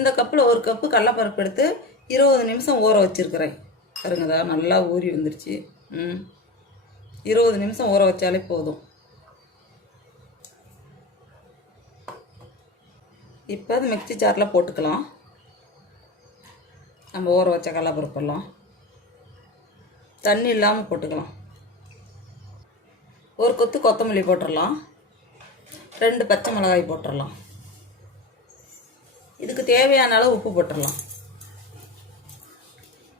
இந்த கப்பில் ஒரு கப்பு கடலப்பருப்பு எடுத்து இருபது நிமிஷம் ஊற வச்சுருக்கிறேன். பாருங்கதா நல்லா ஊறி வந்துருச்சு. ம். இருபது நிமிஷம் ஊற வச்சாலே போதும். இப்போ அது மிக்ஸி ஜாரில் போட்டுக்கலாம். நம்ம ஊற வச்ச கடலப்பருப்பெல்லாம். தண்ணி இல்லாமல் போட்டுக்கலாம். ஒரு கொத்து கொத்தமல்லி போட்டுடலாம். ரெண்டு பச்சை மிளகாய் போட்டுடலாம். இதுக்கு தேவையான அளவு உப்பு போட்டுடலாம்.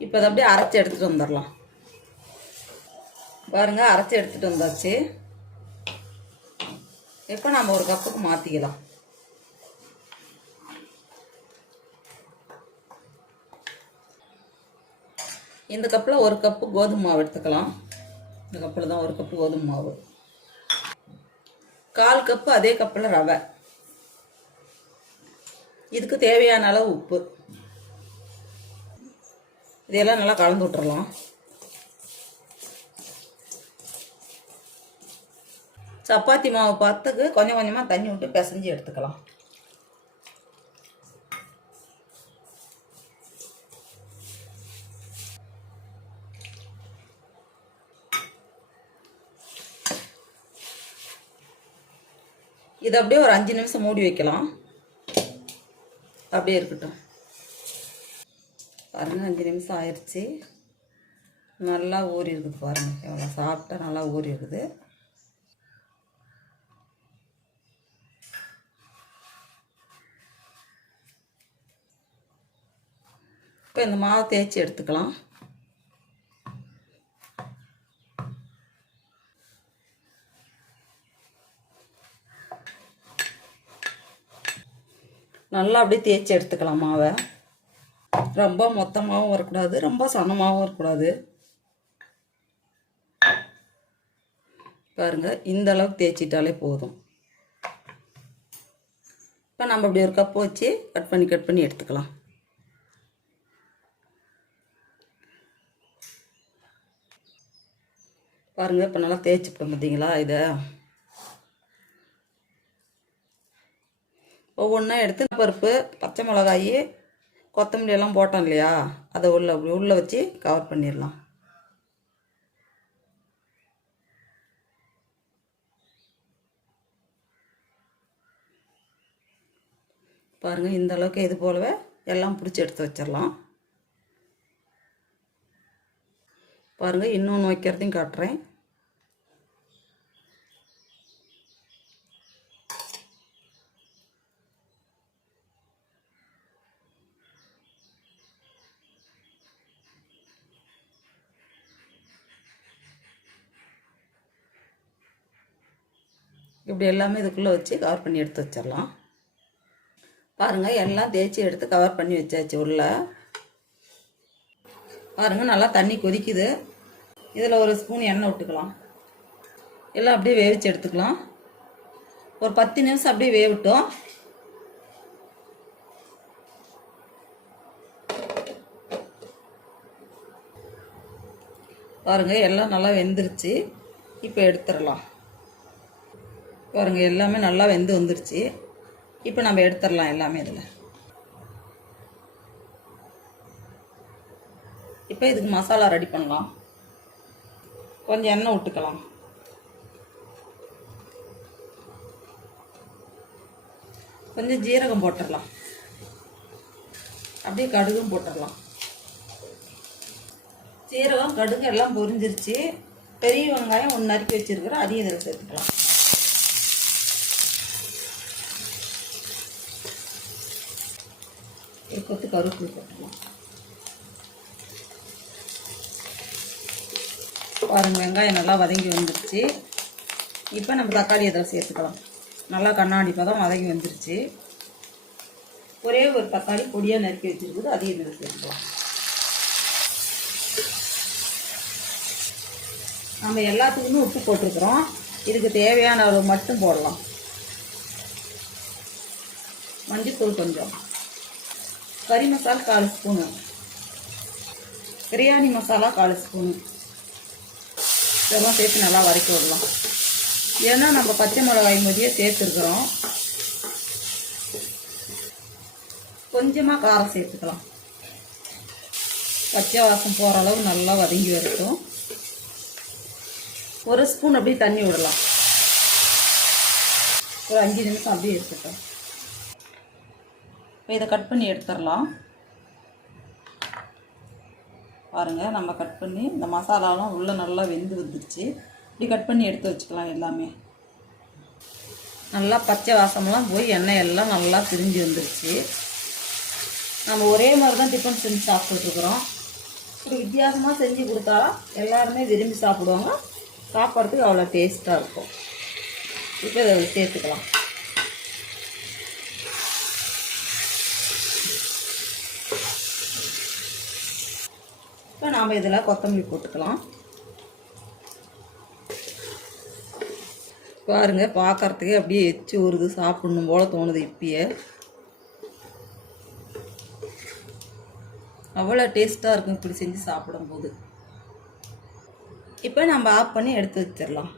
இப்போ அதை அப்படியே அரைச்சி எடுத்துகிட்டு வந்துடலாம். பாருங்கள் அரைச்சி எடுத்துகிட்டு வந்தாச்சு. இப்போ நம்ம ஒரு கப்புக்கு மாற்றிக்கலாம் இந்த கப்பில் ஒரு கப்பு கோதுமை மாவு எடுத்துக்கலாம். இந்த கப்பில் தான் ஒரு கப்பு கோதுமை மாவு. கால் கப்பு அதே கப்பில் ரவை. இதுக்கு தேவையான அளவு உப்பு. இதையெல்லாம் நல்லா கலந்து விட்டுறலாம். சப்பாத்தி மாவு பார்த்துக்கு கொஞ்சம் கொஞ்சமாக தண்ணி விட்டு பிசைஞ்சு எடுத்துக்கலாம். இது அப்படியே ஒரு அஞ்சு நிமிஷம் மூடி வைக்கலாம். அப்படியே இருக்கட்டும். பாருங்கள் அஞ்சு நிமிஷம் ஆயிடுச்சு நல்லா ஊறி இருக்குது பாருங்கள் எவ்வளோ சாப்பிட்டா நல்லா ஊறி இருக்குது இப்போ இந்த மாவு தேய்ச்சி எடுத்துக்கலாம். நல்லா அப்படியே தேய்ச்சி எடுத்துக்கலாம் மாவை. ரொம்ப மொத்தமாகவும் வரக்கூடாது ரொம்ப சனமாகவும் இருக்கக்கூடாது பாருங்கள் இந்த அளவுக்கு தேய்ச்சிட்டாலே போதும். இப்போ நம்ம இப்படி ஒரு கப்பு வச்சு கட் பண்ணி கட் பண்ணி எடுத்துக்கலாம். பாருங்கள் இப்போ நல்லா தேய்ச்சிப்போம் பார்த்தீங்களா இதை. ஒவ்வொன்றா எடுத்து பருப்பு பச்சை மிளகாயி கொத்தமல்லி எல்லாம் போட்டோம் இல்லையா? அதை உள்ள அப்படி உள்ளே வச்சு கவர் பண்ணிடலாம். பாருங்கள் இந்த அளவுக்கு இது போலவே எல்லாம் பிடிச்சி எடுத்து வச்சிடலாம். பாருங்கள் இன்னொன்று வைக்கிறதையும் காட்டுறேன். இப்படி எல்லாமே இதுக்குள்ளே வச்சு கவர் பண்ணி எடுத்து வச்சிடலாம். பாருங்கள் எல்லாம் தேய்ச்சி எடுத்து கவர் பண்ணி வச்சாச்சு உள்ள. பாருங்கள் நல்லா தண்ணி கொதிக்குது. இதில் ஒரு ஸ்பூன் எண்ணெய் விட்டுக்கலாம். எல்லாம் அப்படியே வேவிச்சு எடுத்துக்கலாம். ஒரு பத்து நிமிஷம் அப்படியே வேவிட்டோம். பாருங்கள் எல்லாம் நல்லா வெந்துருச்சு. இப்போ எடுத்துடலாம். பாருங்கள் எல்லாமே நல்லா வெந்து வந்துருச்சு. இப்போ நம்ம எடுத்துடலாம் எல்லாமே இதில். இப்போ இதுக்கு மசாலா ரெடி பண்ணலாம். கொஞ்சம் எண்ணெய் விட்டுக்கலாம் கொஞ்சம் ஜீரகம் போட்டுடலாம். அப்படியே கடுகும் போட்டுடலாம். சீரகம் கடுகு எல்லாம் பொரிஞ்சிருச்சு. பெரிய வெங்காயம் ஒன்று நறுக்கி வச்சுருக்குறோம் அதையும் இதில் சேர்த்துக்கலாம். ஒரு கொத்து கருவேப்பிலை போட்டுக்கலாம். பாருங்க வெங்காயம் நல்லா வதங்கி வந்துருச்சு. இப்போ நம்ம தக்காளி இதில் சேர்த்துக்கலாம். நல்லா கண்ணாடி பதம் வதங்கி வந்துருச்சு. ஒரே ஒரு தக்காளி பொடியாக நறுக்கி வச்சுருக்குது அதையும் இதில் சேர்த்துக்கலாம். நம்ம எல்லாத்துக்குமே உப்பு போட்டிருக்கிறோம். இதுக்கு தேவையான அளவு மட்டும் போடலாம். மஞ்சள் கொஞ்சம். கறி மசாலா கால் ஸ்பூனு. பிரியாணி மசாலா கால் ஸ்பூனு. இதெல்லாம் சேர்த்து நல்லா வதக்கி விடலாம். ஏன்னா நம்ம பச்சை மிளகாய் மதியே சேர்த்துருக்குறோம். கொஞ்சமாக காரம் சேர்த்துக்கலாம். பச்சை வாசம் போகிற அளவு நல்லா வதங்கி வரட்டும். ஒரு ஸ்பூன் அப்படியே தண்ணி விடலாம். ஒரு அஞ்சு நிமிஷம் அப்படியே இருக்கட்டும். இப்போ இதை கட் பண்ணி எடுத்துடலாம். பாருங்கள் நம்ம கட் பண்ணி இந்த மசாலாலாம் உள்ளே நல்லா வெந்து வந்துடுச்சு இப்படி கட் பண்ணி எடுத்து வச்சுக்கலாம் எல்லாமே. நல்லா பச்சை வாசமெல்லாம் போய் எண்ணெய் எல்லாம் நல்லா பிரிஞ்சு வந்துருச்சு. நம்ம ஒரே மாதிரி தான் டிஃபன் செஞ்சு சாப்பிட்டுட்ருக்குறோம் இப்படி வித்தியாசமாக செஞ்சு கொடுத்தா எல்லாருமே விரும்பி சாப்பிடுவாங்க. சாப்பிட்றதுக்கு அவ்வளோ டேஸ்ட்டாக இருக்கும். இப்போ இதை சேர்த்துக்கலாம். இப்போ நாம் இதில் கொத்தமல்லி போட்டுக்கலாம். பாருங்க பார்க்கறதுக்கே அப்படியே எச்சு வருது சாப்பிடணும் போல் தோணுது இப்பயே. அவ்வளோ டேஸ்ட்டாக இருக்கும் இப்படி செஞ்சு சாப்பிடும்போது. இப்போ நம்ம ஆஃப் பண்ணி எடுத்து வச்சிடலாம்.